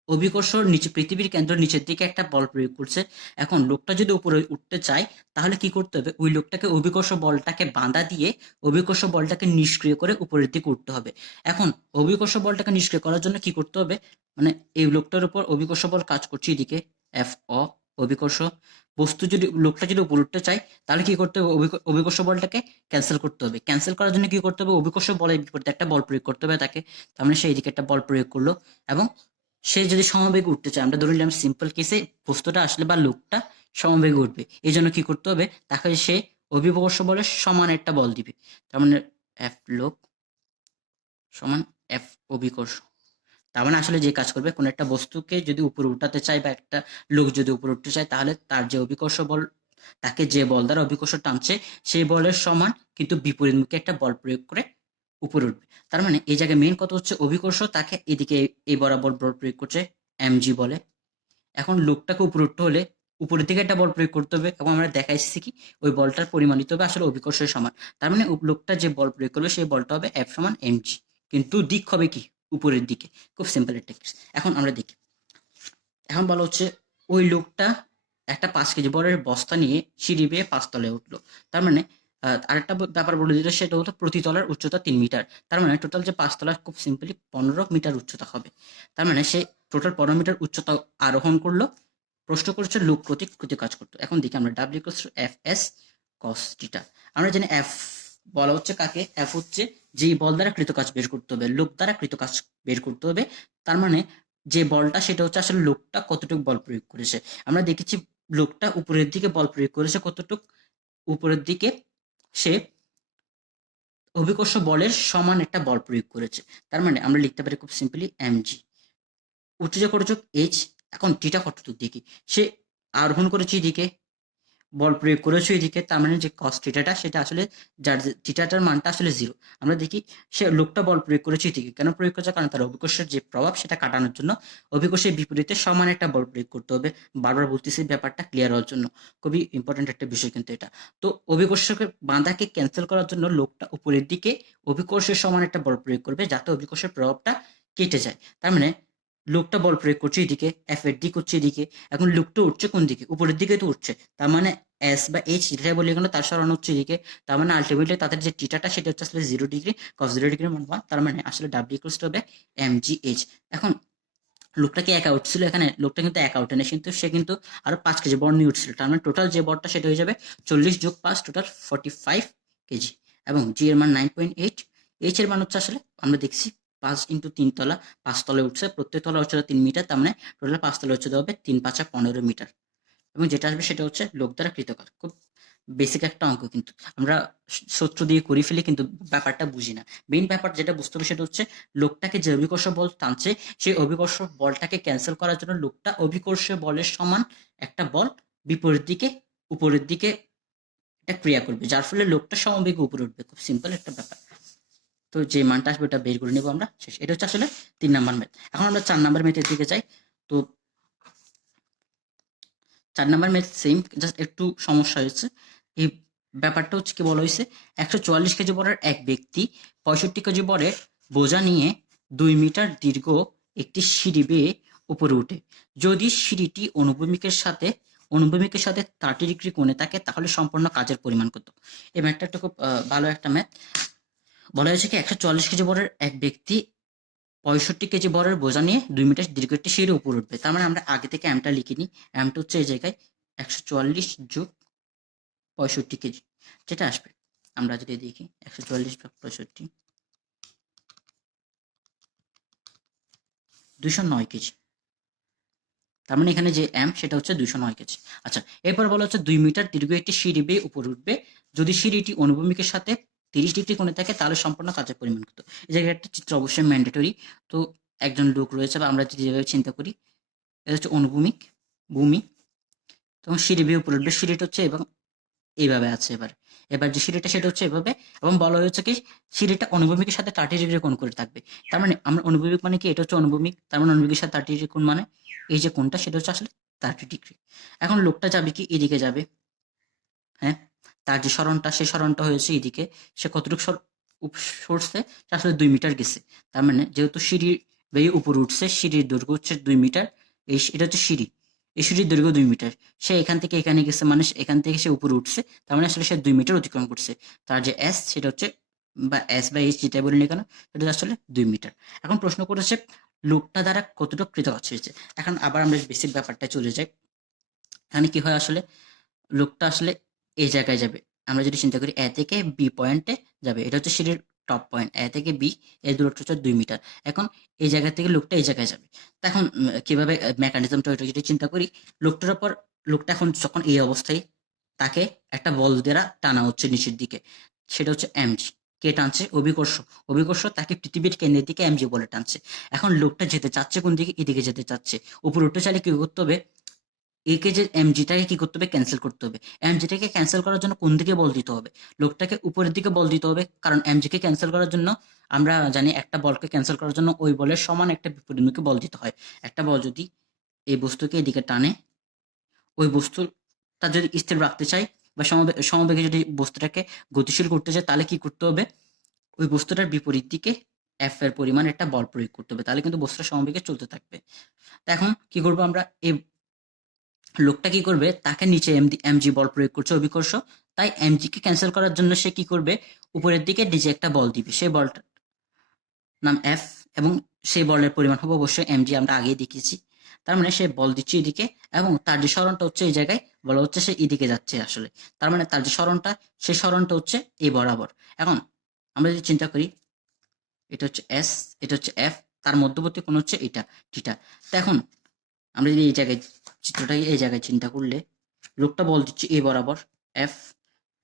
অভিকর্ষ নিচে, পৃথিবীর কেন্দ্র নিচের দিকে একটা বল প্রয়োগ করছে। এখন লোকটা যদি উপরে উঠতে চায়, তাহলে কি করতে হবে, ওই লোকটাকে অভিকর্ষ বলটাকে বাঁধা দিয়ে অভিকর্ষ বলটাকে নিষ্ক্রিয় করে উপরের দিকে উঠতে হবে। এখন অভিকর্ষ বলটাকে নিষ্ক্রিয় করার জন্য কি করতে হবে, মানে এই লোকটার উপর অভিকর্ষ বল কাজ করছে এদিকে, এফ অ অভিকর্ষ। লোকটা যদি উপরে উঠতে চায়, তাহলে কি করতে হবে, অভিকর্ষ বলটাকে ক্যান্সেল করতে হবে। ক্যান্সেল করার জন্য কি করতে হবে, অভিকর্ষ বলের বিপরীতে একটা বল প্রয়োগ করতে হবে তাকে। তার মানে সেই দিকে একটা বল প্রয়োগ করলো এবং সে যদি সমবেগে উঠতে চায়, আমরা ধরে নিলাম সিম্পল কেসে বস্তুটা আসলে বা লোকটা সমবেগে উঠবে, এই জন্য কি করতে হবে, তাকে সে অভিকর্ষ বলের সমান একটা বল দিবে। তার মানে এফ লোক সমান এফ অভিকর্ষ। তার মানে আসলে যে কাজ করবে, কোনো একটা বস্তুকে যদি উপরে উঠাতে চায় বা একটা লোক যদি উপরে উঠতে চায়, তাহলে তার যে অভিকর্ষ বল, তাকে যে বল দ্বারা অভিকর্ষ টানছে, সেই বলের সমান কিন্তু বিপরীতমুখী একটা বল প্রয়োগ করে উপরে উঠবে। তার মানে এই জায়গায় মেইন কথা হচ্ছে অভিকর্ষ তাকে এদিকে এই বরাবর বল প্রয়োগ করছে, এমজি বলে। এখন লোকটাকে উপরে উঠতে হলে উপরের দিকে একটা বল প্রয়োগ করতে হবে এবং আমরা দেখাইছি কি ওই বলটার পরিমাণিত হবে আসলে অভিকর্ষের সমান। তার মানে লোকটা যে বল প্রয়োগ করবে সেই বলটা হবে এফ সমান এমজি, কিন্তু দিক হবে কি উপরের দিকে। খুব সিম্পল একটা কেস। এখন আমরা দেখি, এখন বলা হচ্ছে ওই লোকটা একটা 5 কেজি বরের বস্তা নিয়ে সিঁড়ি বেয়ে 5 তলায় উঠলো। তার মানে আরেকটা ব্যাপার বলে দিল, সেটা হলো প্রতি তলার উচ্চতা 3 মিটার। তার মানে টোটাল যে 5 তলা, খুব সিম্পলি 15 মিটার উচ্চতা হবে। তার মানে সে টোটাল 15 মিটার উচ্চতা আরোহণ করলো। প্রশ্ন করছে লোক কর্তৃক কৃত কাজ করতো। এখন দেখি আমরা W F S cos theta. আমরা জানি এফ বলা হচ্ছে কাকে, এফ হচ্ছে যেই বল দ্বারা কৃত কাজ বের করতে হবে, লোক দ্বারা কৃত কাজ বের করতে হবে। তার মানে যে বলটা, সেটা হচ্ছে আসলে লোকটা কতটুকু বল প্রয়োগ করেছে। আমরা দেখেছি লোকটা উপরের দিকে বল প্রয়োগ করেছে কতটুক, উপরের দিকে সে অভিকর্ষ বলের সমান একটা বল প্রয়োগ করেছে। তার মানে আমরা লিখতে পারি খুব সিম্পলি এমজি, উচ্চতা কতটুক এইচ। এখন টিটা কতটুক দেখি, সে আরোহণ করেছে এদিকে, বল প্রয়োগ করেছে এদিকে। তার মানে যে কস থিটাটা, সেটা আসলে যার থিটাটার মানটা আসলে 0। আমরা দেখি সে লোকটা বল প্রয়োগ করেছে এদিকে, কেন প্রয়োগ করেছে, কারণ তার অভিকর্ষের যে প্রভাব সেটা কাটানোর জন্য অভিকর্ষের বিপরীতে সমান একটা বল প্রয়োগ করতে হবে। বারবার বলতেছি ব্যাপারটা ক্লিয়ার হওয়ার জন্য, খুবই ইম্পর্টেন্ট একটা বিষয় কিন্তু এটা। তো অভিকর্ষকে বাঁধাকে ক্যান্সেল করার জন্য লোকটা উপরের দিকে অভিকর্ষের সমান একটা বল প্রয়োগ করবে, যাতে অভিকর্ষের প্রভাবটা কেটে যায়। তার মানে লোকটা বল প্রয়োগ করছে এদিকে, এফ এর দিক হচ্ছে এদিকে। এখন লোকটা উঠছে কোন দিকে, উপরের দিকে তো উঠছে। তার মানে এস বা এইচ যেটা বলি এখানে, তার সরানো হচ্ছে এদিকে। তার মানে আলটিমেটলি তাদের যে টিটাটা, সেটা হচ্ছে আসলে 0 ডিগ্রি, কস 0 ডিগ্রি মান 1। তার মানে আসলে ডাব্লিউ ইকুয়ালস টু হবে এম জি এইচ। এখন লোকটা কি একা উঠছিল, এখানে লোকটা কিন্তু একা উঠে না, কিন্তু সে কিন্তু আরো 5 কেজি বর নিয়ে উঠছিল। তার মানে টোটাল যে বরটা সেটা হয়ে যাবে 40 যোগ 5, টোটাল 45 কেজি। এবং জি এর মান 9.8। এইচ এর মান হচ্ছে আসলে আমরা দেখছি 5 × 3 তলা, 5 তলায় উঠছে, প্রত্যেক তলা উচ্চতা 3 মিটার। তার মানে টোটাল 5 তলা উচ্চতা হবে 3×5 = 15 মিটার। এবং যেটা আসবে সেটা হচ্ছে লোক দ্বারা কৃতকাজ। খুব বেসিক একটা অঙ্ক, কিন্তু আমরা সূত্র দিয়ে করে ফেলি, কিন্তু ব্যাপারটা বুঝি না। মেইন ব্যাপার যেটা বুঝতে হবে সেটা হচ্ছে লোকটাকে যে অভিকর্ষ বল টানছে, সেই অভিকর্ষ বলটাকে ক্যান্সেল করার জন্য লোকটা অভিকর্ষ বলের সমান একটা বল বিপরীত দিকে উপরের দিকে একটা ক্রিয়া করবে, যার ফলে লোকটা সমবেগে উপরে উঠবে। খুব সিম্পল একটা ব্যাপার। তো যে মানটা আসবে ওটা বের করে নেবো আমরা, শেষ। এটা হচ্ছে আসলে 3 নাম্বার ম্যাথ। এখন আমরা 4 নাম্বার ম্যাথের দিকে যাই। তো 4 নাম্বার ম্যাথ সেম, জাস্ট একটু সমস্যা হয়েছে। এই ব্যাপারটা হচ্ছে কি বলা হয়েছে, 144 কেজি বরের এক ব্যক্তি 65 কেজি বরের বোঝা নিয়ে 2 মিটার দীর্ঘ একটি সিঁড়ি বেয়ে উপরে উঠে। যদি সিঁড়িটি অনুভূমিকের সাথে 30 ডিগ্রি কোণে থাকে, তাহলে সম্পূর্ণ কাজের পরিমাণ কত। এই ম্যাথটা একটা খুব ভালো একটা ম্যাথ। বলা হয়েছে কি 144 কেজি বরের এক ব্যক্তি 65 কেজি বরের বোঝা নিয়ে 2 মিটার দীর্ঘ একটি সিঁড়ি উপরে উঠবে। তার মানে আমরা আগে থেকে এমটা লিখিনি, এমটা হচ্ছে এই জায়গায়, 144 যোগ 65 কেজি যেটা আসবে। আমরা যদি দেখি 144 ভাগ 65, 209 কেজি। তার মানে এখানে যে এম সেটা হচ্ছে 209 কেজি। আচ্ছা, এরপর বলা হচ্ছে 2 মিটার দীর্ঘ একটি সিঁড়ি বেয়ে উপরে উঠবে। যদি সিঁড়িটি অনুভূমিকের সাথে 30 ডিগ্রি কোণে থাকে তাহলে সম্পূর্ণ কাজের পরিমাণ কত? এই জায়গায় একটা চিত্র অবশ্যই ম্যান্ডেটরি। তো একজন লোক রয়েছে, বা আমরা যদি যেভাবে চিন্তা করি, এটা হচ্ছে অনুভূমিক ভূমি, তখন সিঁড়ি বেয়ে উপরে উঠবে। সিঁড়িটা হচ্ছে এবং এইভাবে আছে। এবার এবার যে সিঁড়িটা সেটা হচ্ছে এভাবে, এবং বলা হয়েছে কি সিঁড়িটা অনুভূমিকের সাথে 30 ডিগ্রি কোণ করে থাকবে। তার মানে আমরা অনুভূমিক মানে কি, এটা হচ্ছে অনুভূমিক, তার মানে অনুভূমিকের সাথে 30 ডিগ্রি কোণ মানে এই যে কোণটা সেটা হচ্ছে আসলে 30 ডিগ্রি। এখন লোকটা যাবে কি এদিকে যাবে, হ্যাঁ, তার যে সরণটা সেই সরণটা হয়েছে এদিকে, সে কতটুকু সরছে, সে আসলে 2 মিটার গেছে। তার মানে যেহেতু সিঁড়ি বেয়ে উপরে উঠছে, সিঁড়ির দৈর্ঘ্য হচ্ছে 2 মিটার, এটা হচ্ছে সিঁড়ি, এই সিঁড়ির দৈর্ঘ্য 2 মিটার, সে এখান থেকে এখানে গেছে, মানে এখান থেকে সে উপরে উঠছে, তার মানে আসলে সে 2 মিটার অতিক্রম করছে। তার যে এস সেটা হচ্ছে, বা এস বা এইচ যেটাই বলি না কেন, সেটা হচ্ছে আসলে 2 মিটার। এখন প্রশ্ন করেছে লোকটা দ্বারা কতটুকু কৃতকাজ হয়েছে। এখন আবার আমরা বেসিক ব্যাপারটা চলে যাই। এখানে কি হয় আসলে, লোকটা আসলে এই জায়গায় যাবে। আমরা যদি চিন্তা করি এ থেকে বি পয়েন্টে যাবে, এটা হচ্ছে সিঁড়ির টপ পয়েন্ট, এ থেকে বি এর দূরত্ব হচ্ছে 2 মিটার। এখন এই জায়গা থেকে লোকটা এই জায়গায় যাবে। তো এখন কিভাবে মেকানিজমটা ওইটা যদি চিন্তা করি, লোকটার উপর, লোকটা এখন যখন এই অবস্থায়, তাকে একটা বল দ্বারা টানা হচ্ছে নিচের দিকে, সেটা হচ্ছে এমজি। কে টানছে? অভিকর্ষ। অভিকর্ষ তাকে পৃথিবীর কেন্দ্রের দিকে এমজি বলে টানছে। এখন লোকটা যেতে চাচ্ছে কোন দিকে? এদিকে যেতে চাচ্ছে। উপরে উঠতে চাইলে কি করতে হবে? একে যে এমজিটাকে কি করতে হবে? ক্যান্সেল করতে হবে। এমজিটাকে ক্যান্সেল করার জন্য কোন দিকে বল দিতে হবে? লোকটাকে উপরের দিকে বল দিতে হবে, কারণ এমজিকে ক্যান্সেল করার জন্য আমরা জানি একটা বলকে ক্যান্সেল করার জন্য ওই বলের সমান একটা বিপরীতমুখী বল দিতে হয়। একটা বল যদি এই বস্তুকে এদিকে টানে, ওই বস্তুটা যদি স্থির রাখতে চাই, বা সমবেগে যদি বস্তুটাকে গতিশীল করতে চাই, তাহলে কি করতে হবে? ওই বস্তুটার বিপরীত দিকে এফ এর পরিমাণ একটা বল প্রয়োগ করতে হবে, তাহলে কিন্তু বস্তুটা সমবেগে চলতে থাকবে। তো এখন কি করবো আমরা? এই লোকটা কি করবে? তাকে নিচে এমজি বল প্রয়োগ করছে অভিকর্ষ, তাই এমজি কে ক্যান্সেল করার জন্য সে কি করবে? উপরের দিকে নিচে একটা বল দিবে, সেই বলটার নাম এফ, এবং সেই বলের পরিমাণ হবে অবশ্যই এমজি, আমরা আগেই দেখিয়েছি। তার মানে সে বল দিচ্ছে এদিকে, এবং তার যে সরণটা হচ্ছে এই জায়গায়, বলা হচ্ছে সে এদিকে যাচ্ছে আসলে। তার মানে তার যে সরণটা, সেই সরণটা হচ্ছে এই বরাবর। এখন আমরা যদি চিন্তা করি, এটা হচ্ছে এস, এটা হচ্ছে এফ, তার মধ্যবর্তী কোণ হচ্ছে এটা থিটা। তো এখন আমরা যদি এই জায়গায় চিত্রটাকে এই জায়গায় চিন্তা করলে, লোকটা বল দিচ্ছে এ বরাবর এফ,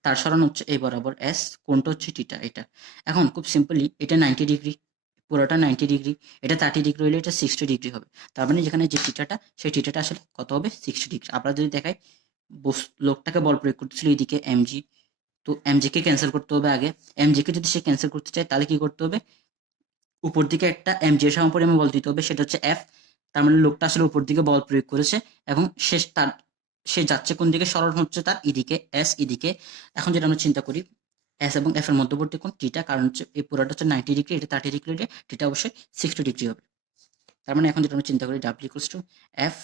তার সরণ হচ্ছে এই বরাবর এস, কোণটা হচ্ছে থিটা এটা। এখন খুব সিম্পলি এটা 90 ডিগ্রি, পুরোটা 90 ডিগ্রি, এটা 30 ডিগ্রি হলে এটা 60 ডিগ্রি হবে। তার মানে যেখানে যে থিটাটা, সেই থিটাটা আসলে কত হবে? 60 ডিগ্রি। আমরা যদি দেখাই, লোকটাকে বল প্রয়োগ করতেছিল এইদিকে এমজি, তো এমজি কে ক্যান্সেল করতে হবে আগে। এমজি কে যদি সে ক্যান্সেল করতে চায়, তাহলে কি করতে হবে? উপর দিকে একটা এমজি এর সমপরিমাণ বল দিতে হবে, সেটা হচ্ছে এফ। তার মানে লোকটা আসলে উপর দিকে বল প্রয়োগ করেছে, এবং সে যাচ্ছে কোন দিকে? সরণ হচ্ছে তার এদিকে, এস এদিকে। এখন যেটা আমরা চিন্তা করি, এস এবং এফ এর মধ্যবর্তী কোণ থিটা, কারণ হচ্ছে এই পুরোটা হচ্ছে 90 ডিগ্রি, এটা 30 ডিগ্রি, থিটা অবশ্যই 60 ডিগ্রি হবে। তার মানে এখন যেটা আমরা চিন্তা করি, W equals two F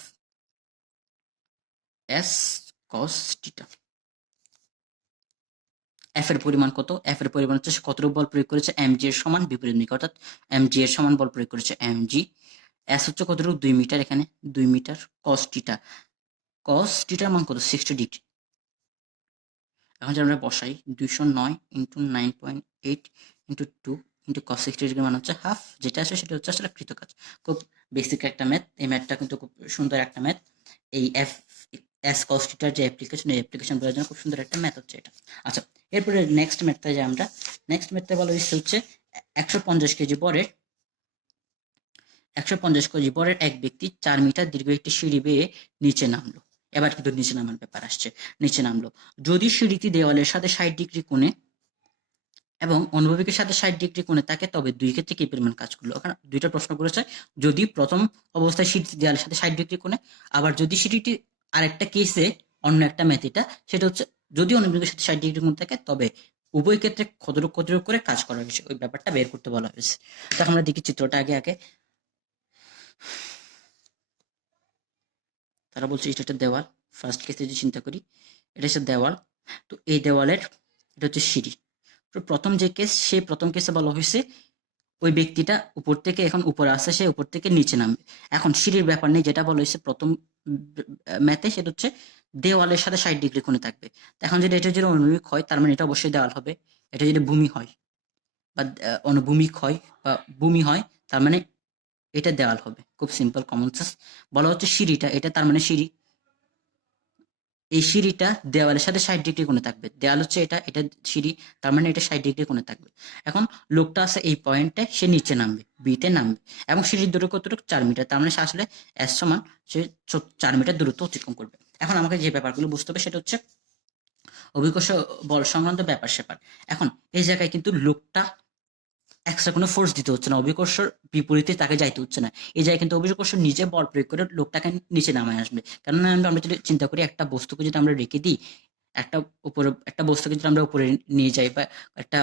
S cos theta. F এর পরিমাণ কত? এফ এর পরিমাণ হচ্ছে সে কতটুকু বল প্রয়োগ করেছে? এমজি এর সমান বিপরীত দিকে, অর্থাৎ এমজি এর সমান বল প্রয়োগ করেছে এমজি। এস হচ্ছে কতটুকু? 2 মিটার, এখানে 2 মিটার কস টিটা। কস টিটার মান কত? 60 ডিগ্রি। এখন যদি আমরা বসাই, 209 into 9.8 into 2 into cos 60 degree মান হচ্ছে হাফ, যেটা আসে সেটা হচ্ছে আসলে কৃতকাজ। খুব বেসিক একটা ম্যাথ, এই ম্যাথটা কিন্তু খুব সুন্দর একটা ম্যাথ। এই এফ এস কস টিটার যে অ্যাপ্লিকেশন, এই অ্যাপ্লিকেশন বোঝার জন্য খুব সুন্দর একটা ম্যাথ হচ্ছে এটা। আচ্ছা, এরপরে নেক্সট ম্যাথটা যে আমরা, নেক্সট ম্যাথটা বলা হচ্ছে 150 কেজি বরের 150 কেজি বরের এক ব্যক্তি 4 মিটার দীর্ঘ একটি সিঁড়ি বেয়ে নিচে নামলো। এবার কিন্তু নিচে নামার ব্যাপার আসছে। নিচে নামলো, যদি সিঁড়িটি দেওয়ালের সাথে 60 ডিগ্রি কোণে এবং অনুভূমিকের সাথে 60 ডিগ্রি কোণে থাকে, তবে দুই ক্ষেত্রে কি পরিমাণ কাজ করলো? ওখানে দুইটা প্রশ্ন করেছে। যদি প্রথম অবস্থায় সিঁড়িটি দেওয়ালের সাথে 60 ডিগ্রি কোণে, আবার যদি সিঁড়িটি আরেকটা কেসে, অন্য একটা ম্যাথ এটা, সেটা হচ্ছে যদি অনুভূমিকের সাথে 60 ডিগ্রি কোণ থাকে, তবে উভয় ক্ষেত্রে কতটুকু কতটুকু করে কাজ করা হয়েছে, ওই ব্যাপারটা বের করতে বলা হয়েছে। তো আমরা দেখি চিত্রটা আগে আগে। তারা বলছে এটা একটা দেওয়াল। ফার্স্ট কেসে যদি চিন্তা করি, এটা হচ্ছে দেওয়াল। তো এই দেওয়ালের, এটা হচ্ছে সিঁড়ি। তো প্রথম যে কেস, সেই প্রথম কেসে বলা হয়েছে ওই ব্যক্তিটা উপর থেকে, এখন উপরে আসে, সে উপর থেকে নিচে নামবে। এখন সিঁড়ির ব্যাপার নেই, যেটা বলা হয়েছে প্রথম ম্যাথে, সেটা হচ্ছে দেওয়ালের সাথে 60 ডিগ্রি কোণে থাকবে। এখন যদি এটা যদি অনুভূমিক হয় তার মানে এটা অবশ্যই দেওয়াল হবে। এটা যদি ভূমি হয় বা অনুভূমিক হয় বা ভূমি হয় তার মানে এটা দেওয়াল হবে। খুব সিম্পল কমন সেন্স। বলা হচ্ছে সিঁড়িটা, এটা তার মানে সিঁড়ি। এই সিঁড়িটা দেওয়ালের সাথে 60 ডিগ্রি কোণে থাকবে। দেওয়াল হচ্ছে এটা, এটা সিঁড়ি, তার মানে এটা 60 ডিগ্রি কোণে থাকবে। এখন লোকটা আছে এই পয়েন্টে, সে নিচে নামবে, বিতে নামবে এবং সিঁড়ির দূরত্ব কতটুকু? 4 মিটার। তার মানে সে আসলে এস সমান সে 4 মিটার দূরত্ব অতিক্রম করবে। এখন আমাকে যে ব্যাপারগুলো বুঝতে হবে সেটা হচ্ছে অভিকর্ষ বল সংক্রান্ত ব্যাপার স্যাপার। এখন এই জায়গায় কিন্তু লোকটা এক্সট্রা কোনো ফোর্স দিতে হচ্ছে না, অভিকর্ষর বিপরীতে তাকে যাইতে হচ্ছে না। এই জায়গায় কিন্তু অভিকর্ষ নিজে বল প্রয়োগ করে লোকটাকে নিচে নামায় আসবে। কেননা আমরা যদি চিন্তা করি একটা বস্তুকে যদি আমরা রেখে দিই, একটা উপরে একটা বস্তুকে যদি আমরা উপরে নিয়ে যাই বা একটা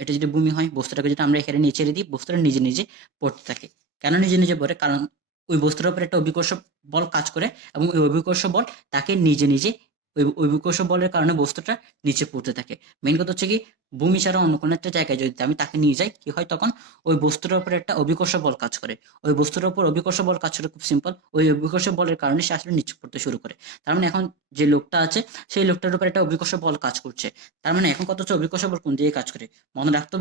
এটা যদি ভূমি হয়, বস্তুটাকে যদি আমরা এখানে নিচে ছেড়ে দিই, বস্তুটা নিজে নিজে পড়তে থাকে। কেন নিজে নিজে পড়ে? কারণ ওই বস্তুটার উপরে একটা অভিকর্ষ বল কাজ করে এবং ওই অভিকর্ষ বল তাকে নিজে নিজে ওই অভিকর্ষ বলের কারণে বস্তুটা নিচে পড়তে থাকে। মেইন কথা হচ্ছে কি, ভূমি ছাড়া অন্য কোনো একটা জায়গায় যদি আমি তাকে নিয়ে যাই, কি হয় তখন? ওই বস্তুটার উপরে একটা অভিকর্ষ বল কাজ করে। ওই বস্তুটার উপর অভিকর্ষ বল কাজ করে, খুব সিম্পল। ওই অভিকর্ষ বলের কারণে সে আসলে নিচে পড়তে শুরু করে। তার মানে এখন যে লোকটা আছে সেই লোকটার উপর একটা অভিকর্ষ বল কাজ করছে। তার মানে এখন কত হচ্ছে, অভিকর্ষ বল কোন দিকে কাজ করে? মনে রাখতে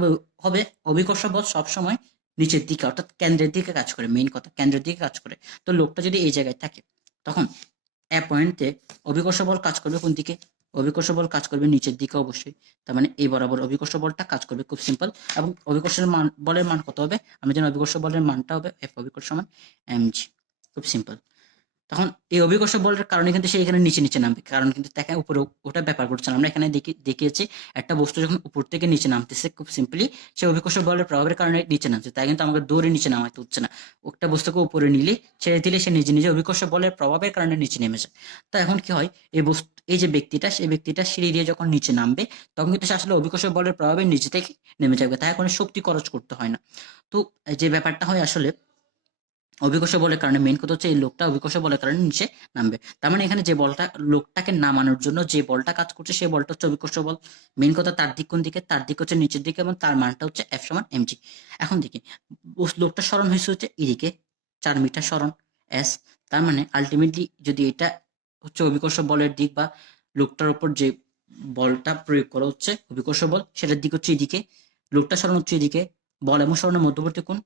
হবে অভিকর্ষ বল সবসময় নিচের দিকে অর্থাৎ কেন্দ্রের দিকে কাজ করে। মেইন কথা কেন্দ্রের দিকে কাজ করে। তো লোকটা যদি এই জায়গায় থাকে তখন পয়েন্টে অভিকর্ষ বল কাজ করবে কোন দিকে? অভিকর্ষ বল কাজ করবে নিচের দিকে অবশ্যই। তার মানে এই বরাবর অভিকর্ষ বলটা কাজ করবে, খুব সিম্পল। এবং অভিকর্ষের মান, বলের মান কত হবে? আমরা জানি অভিকর্ষ বলের মানটা হবে এফ অভিকর্ষ সমান mg। খুব সিম্পল। তখন এই অভিকর্ষ বলের কারণে কিন্তু সে এখানে নিচে নিচে নামবে, কারণ কিন্তু তাকে উপরে ওটা ব্যাপার করছে না। আমরা এখানে দেখিয়েছি একটা বস্তু যখন উপর থেকে নিচে নামতেছে, খুব সিম্পলি সে অভিকর্ষ বলের প্রভাবের কারণে নিচে নামছে, তাই কিন্তু আমাকে দৌড়ে নিচে নামাতে হচ্ছে না। একটা বস্তুকে উপরে নিলে, ছেড়ে দিলে সে নিজে নিজে অভিকর্ষ বলের প্রভাবের কারণে নিচে নেমে যায়। তো এখন কি হয়, এই যে ব্যক্তিটা, সেই ব্যক্তিটা সিঁড়ি দিয়ে যখন নিচে নামবে তখন কিন্তু সে আসলে অভিকর্ষ বলের প্রভাবে নিচে থেকে নেমে যাবে, তাই কোনো শক্তি খরচ করতে হয় না। তো যে ব্যাপারটা হয় আসলে অভিকর্ষ বলের কারণে, মেইন কথা হচ্ছে এই লোকটা অভিকর্ষ বলের কারণে নিচে নামবে। তার মানে এখানে যে বলটা লোকটাকে নামানোর জন্য যে বলটা কাজ করছে সেই বলটা হচ্ছে অভিকর্ষ বল। মেইন কথা তার দিক কোন দিকে? তার দিক হচ্ছে নিচের দিকে এবং তার মানটা হচ্ছে এফ সমান mg। এখন দেখি লোকটা সরণ হয়েছে হচ্ছে এদিকে 4 মিটার সরণ এস। তার মানে আলটিমেটলি যদি এটা হচ্ছে অভিকর্ষ বলের দিক বা লোকটার উপর যে বলটা প্রয়োগ করা হচ্ছে অভিকর্ষ বল, সেটার দিক হচ্ছে এদিকে, লোকটা সরণ হচ্ছে এদিকে, বল এবং সরণের মধ্যবর্তী কোণ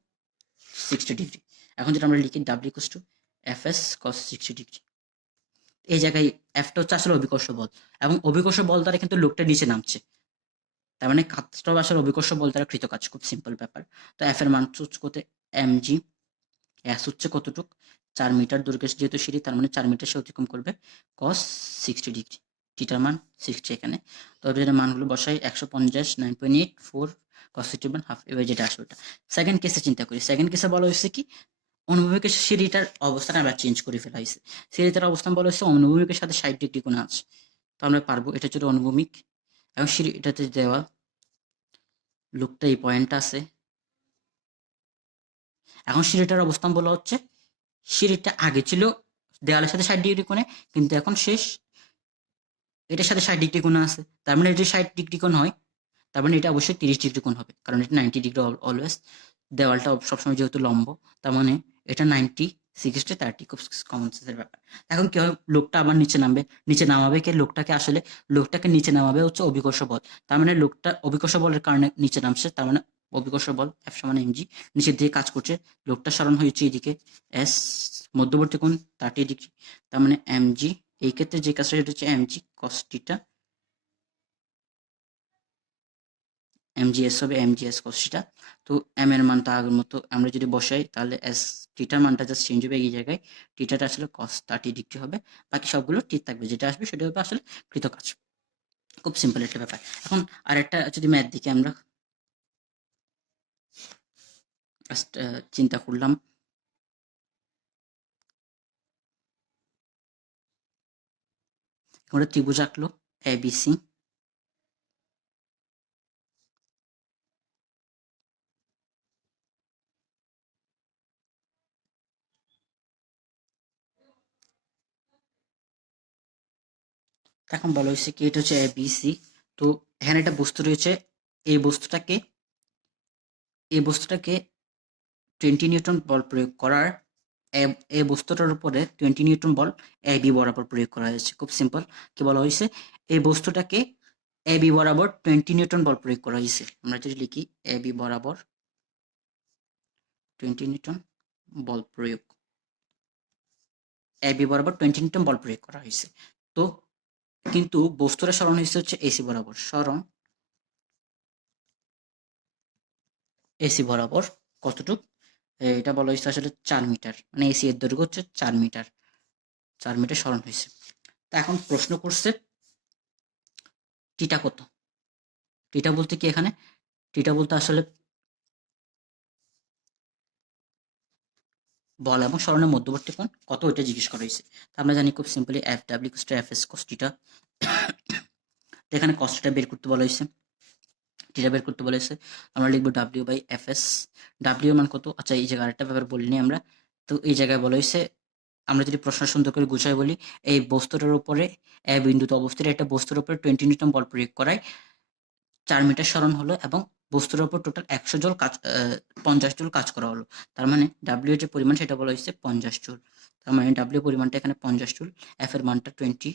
60 ডিগ্রি। এখন যেটা আমরা লিখি W equals two F S কস 60 ডিগ্রি। এই জায়গায় এফটা হচ্ছে আসলে অভিকর্ষ বল এবং অভিকর্ষ বল দ্বারা কিন্তু লোকটা নিচে নামছে। তার মানে কাজটা আসলে অভিকর্ষ বল দ্বারা কৃত কাজ, খুব সিম্পল ব্যাপার। তো এফ এর মান হচ্ছে কত? mg। এস হচ্ছে কতটুক? 4 মিটার দৈর্ঘ্যের যেহেতু সিঁড়ি, তার মানে 4 মিটার সে অতিক্রম করবে, কস 60 ডিগ্রি। টিটার মান 60 এখানে। তো এর মানগুলো বসাই, 150, 9.84, কস 60/2, এবার যেটা আসবে ওটা। সেকেন্ড কেসে চিন্তা করি। সেকেন্ড কেসে বলা হয়েছে কি, অনুভূমিকের সিঁড়িটার অবস্থান আবার চেঞ্জ করে ফেলা হয়েছে। সিঁড়িটার অবস্থান বলা হয়েছে অনুভূমিকের সাথে 60 ডিগ্রি কোণে আছে। তো আমরা পারবো, এটা হচ্ছে অনুভূমিক এবং সিঁড়ি এটাতে দেওয়া, লোকটা এই পয়েন্টটা আছে। এখন সিঁড়িটার অবস্থান বলা হচ্ছে, সিঁড়িটা আগে ছিল দেওয়ালের সাথে 60 ডিগ্রি কোণে, কিন্তু এখন শেষ এটার সাথে 60 ডিগ্রি কোণে আছে। তার মানে এটা 60 ডিগ্রি কোণ হয়, তার মানে এটা অবশ্যই 30 ডিগ্রি কোণ হবে, কারণ এটা 90 ডিগ্রি অলওয়েজ। দেওয়ালটা সবসময় যেহেতু লম্ব, তার মানে এটা 90, 60, 30, খুব কমন সেন্সের ব্যাপার। এখন কি হয়, লোকটা আবার নিচে নামবে। নিচে নামাবে কে? লোকটাকে আসলে লোকটাকে নিচে নামাবে হচ্ছে অভিকর্ষ বল। তার মানে লোকটা অভিকর্ষ বলের কারণে নিচে নামছে, তার মানে অভিকর্ষ বল এফ সমান mg নিচের দিকে কাজ করছে। লোকটা সরণ হয়েছে এদিকে এস, মধ্যবর্তী কোণ 30 ডিগ্রি। তার মানে mg, এই ক্ষেত্রে যে কাজটা সেটা হচ্ছে mg cos থিটা, mgs হবে mgs cos থিটা। তো m এর মানটা আগের মতো আমরা যদি বসাই তাহলে s, থিটার মানটা জাস্ট চেঞ্জ হবে এই জায়গায়, থিটাটা আসলে cos 30 ডিগ্রি হবে, বাকি সবগুলো ঠিক থাকবে, যেটা আসবে সেটা হবে আসলে কৃত কাজ। খুব সিম্পল একটা ব্যাপার। এখন আরেকটা যদি ম্যাথ দিকে আমরা জাস্ট চিন্তা করলাম, আমরা ত্রিভুজ আঁকলো এবিসি। এখন বলা হয়েছে কি এটা হচ্ছে এবিসি। তো এখানে একটা বস্তু রয়েছে, এই বস্তুটাকে এই বস্তুটাকে 20 নিউটন বল প্রয়োগ করার এই বস্তুটার উপরে 20 নিউটন বল এ বি বরাবর প্রয়োগ করা হয়েছে। খুব সিম্পল, কি বলা হয়েছে, এই বস্তুটাকে এ বি বরাবর 20 নিউটন বল প্রয়োগ করা হয়েছে। আমরা যদি লিখি এ বি বরাবর 20 নিউটন বল প্রয়োগ, এ বি বরাবর 20 নিউটন বল প্রয়োগ করা হয়েছে। তো কিন্তু বস্তুটা সরণ হয়েছে হচ্ছে এসি বরাবর, সরণ এসি বরাবর কতটুক, এটা বলা হয়েছে আসলে 4 মিটার, মানে এসি এর দৈর্ঘ্য হচ্ছে 4 মিটার, 4 মিটার সরণ হয়েছে। তা এখন প্রশ্ন করছে টিটা কত। টিটা বলতে কি এখানে, টিটা বলতে আসলে বল এবং সরণের মধ্যবর্তী কোণ কত, ওইটা জিজ্ঞেস করা হয়েছে। তা আমরা জানি খুব simply F W equal to F S cos theta. এখানে কস টিটা বের করতে বলা হয়েছে, টিটা বের করতে বলেছে। আমরা লিখবো W by F S. W মান কত, আচ্ছা এই জায়গায় আরেকটা ব্যাপার বলিনি আমরা, তো এই জায়গায় বলা হয়েছে, আমরা যদি প্রশ্ন সুন্দর করে গুছাই বলি, এই বস্তুটার উপরে এ বিন্দুতে অবস্থিত একটা বস্তুর উপরে 20 নিউটন বল প্রয়োগ করায় 4 মিটার সরণ হলো এবং বস্তুর উপর টোটাল 100 জুল কাজ 50 জুল কাজ করা হলো। তার মানে ডাব্লিউ যে পরিমাণ সেটা বলা হয়েছে 50 জুল। তার মানে ডাব্লিউ পরিমাণটা এখানে 50 জুল, এফ এর মানটা 20,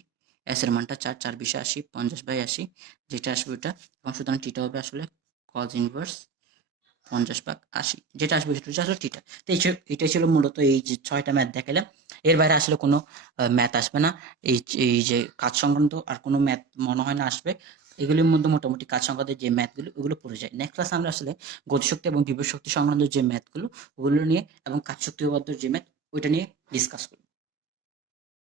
এস এর মানটা 4, 4 20 80, 50/80 যেটা আসবে ওটা, এবং সুতরাং টিটা হবে আসলে কজ ইনভার্স 50/80, যেটা আসবে সেটা হচ্ছে আসলে টিটা। তো এটাই ছিল মূলত এই যে 6টা ম্যাথ দেখালাম। এর বাইরে আসলে কোনো ম্যাথ আসবে না, এই যে কাজ সংক্রান্ত আর কোনো ম্যাথ মনে হয় না আসবে। এগুলির মধ্যে মোটামুটি কাজ সংক্রান্ত যে ম্যাথগুলো ওগুলো পড়ে যায়। নেক্সট ক্লাসে আমরা আসলে গতিশক্তি এবং বিভব শক্তি সংক্রান্ত যে ম্যাথগুলো ওগুলো নিয়ে এবং কাজ শক্তি উপপাদ্যের যে ম্যাথ ওইটা নিয়ে ডিসকাস করব।